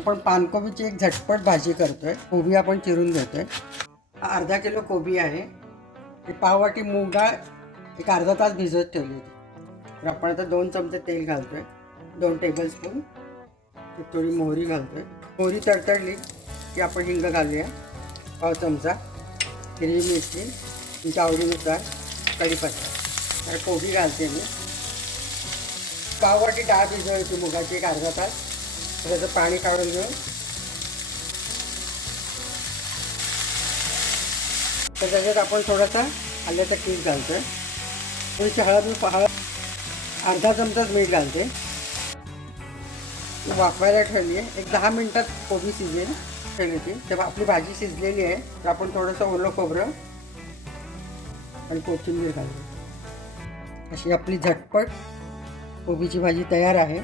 आपण पानकोबीची एक झटपट भाजी करतोय। कोबी आपण चिरून घेतोय। अर्धा किलो कोबी आहे। ही पाववाटी मूग डाळ एक अर्धा तास भिजत ठेवली होती। तर आपण आता 2 चमचे तेल घालतोय, 2 टेबलस्पून। थोडी मोहरी घालतोय। मोहरी तडतडली की आपण हिंग घालूया, पाव चमचा। हिरवी मिरची तुमच्या आवडीनुसार, कढीपत्ता, आणि कोबी घालते मी। पाववाटी डाळ भिजवली होती मुगाची एक अर्धा तास। त्याचं पाणी काढून घेऊन तर त्याच्यात आपण थोडासा आल्याचा किस घालतोय, थोडीशी हळद अर्धा चमचाच मीठ घालते। वाफवायला ठेवली आहे। एक 10 मिनिटात कोबी शिजेल ठेवली होती। तेव्हा आपली भाजी शिजलेली आहे। तर आपण थोडंसं ओलं खोबरं आणि कोथिंबीर घालू। अशी आपली झटपट कोबीची भाजी तयार आहे।